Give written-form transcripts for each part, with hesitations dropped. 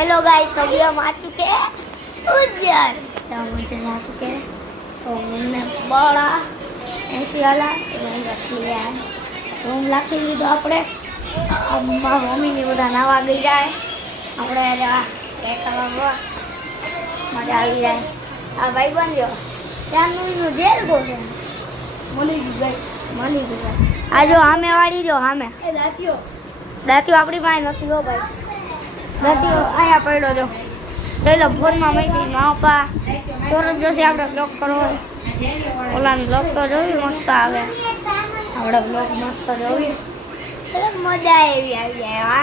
Hello guys, अभी हम आ चुके हैं उज्जैन। तो उज्जैन आ चुके हैं तो हमने बड़ा ऐसी वाला रूम रख लिया है। रूम रखी लीधो આપણે મમ્મીની બધા નાવા ગઈ જાય આપણે મજા આવી જાય। આ ભાઈ બનજો ત્યાંનું એનું જેલ બહુ છે મળી ગયું। આ જો સામે વાળી જો સામે દાંતીઓ આપણી પાસે નથી હો ભાઈ। દાંતીઓ અહીંયા પડ્યો જો પેલો ફોનમાં મળી માપા સોરભ જોશે આપણે બ્લોક કરવો હોય ઓલાનો બ્લોક તો જોવી મસ્ત આવે આપણે બ્લોક મસ્ત જોવી મજા આવી જાય।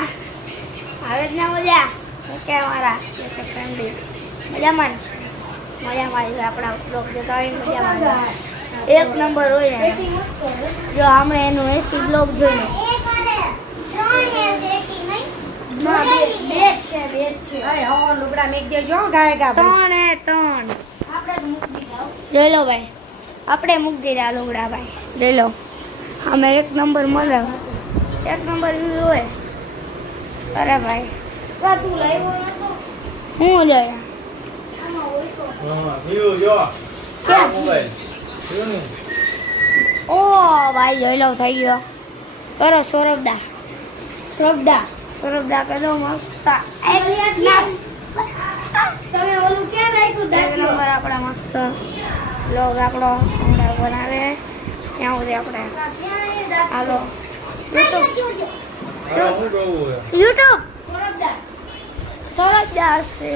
આવે જ ના મજા ઓકે મારા ફેમિલી મજામાં આપણા બ્લોક જોતા હોય મજામાં એક નંબર હોય ને જો આપણે એનું એસી બ્લોક જોઈને જોઈ લો ભાઈ આપણે મૂકી દીધા લુગડા ભાઈ જોઈ લો અમે એક નંબર મળે એક નંબર વ્યૂ હોય। અરે ભાઈ હું જોયા ઓ ભાઈ જોઈ લો થઈ ગયો કરો સૌરભદા કરો મસ્ત તમે ઓલું ક્યાં રાખ્યું નંબર આપણા મસ્ત બ્લોગ આપણો હમણાં બનાવે ત્યાં સુધી આપણે હાલો યુટ્યુબ સૌરભદા હશે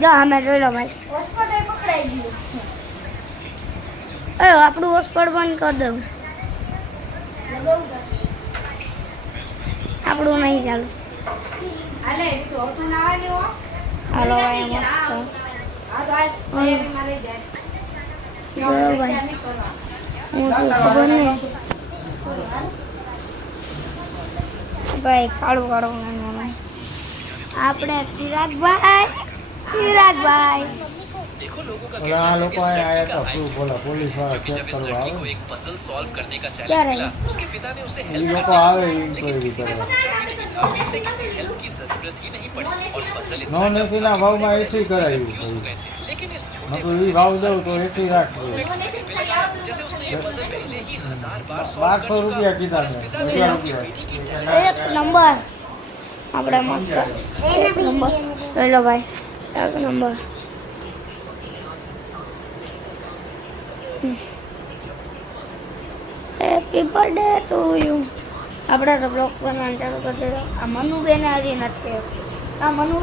જો અમે જોઈ લો ભાઈ આપણું હોસ્પોટ બંધ કરી દઉં આપણું નહીં ચાલુ હાલો ભાઈ મસ્ત ભાઈ હું તો ખબર નહીં ભાઈ કાળું આપણે ચિરાગભાઈ આ લોકો આયા હતા બોલા પોલીસ વાળા ચેક કરવા આવે एक पजल सॉल्व करने का चैलेंज क्या मिला उसके पिता ने उसे એ લોકો આવે ઇન્ક્વાયરી કરવા उसे किसी हेल्प की जरूरत ही नहीं पड़ी और पजल નોન એસી ના ભાવમાં એસી કરાયું लेकिन इस નકર એ ભાવ દઉં તો એસી રાખજો जैसे उसने ये पजल पहले ही 1000 बार 1200 રૂપિયા કીધા છે 1000 રૂપિયા એક નંબર આપણે મસ્ત નંબર જોઈ લો ભાઈ એક number happy birthday to you આપણે તો બ્લોક બનાવવાનું ચાલુ કરી દીધો। આ મનુબેન આવી નથી આ મનુ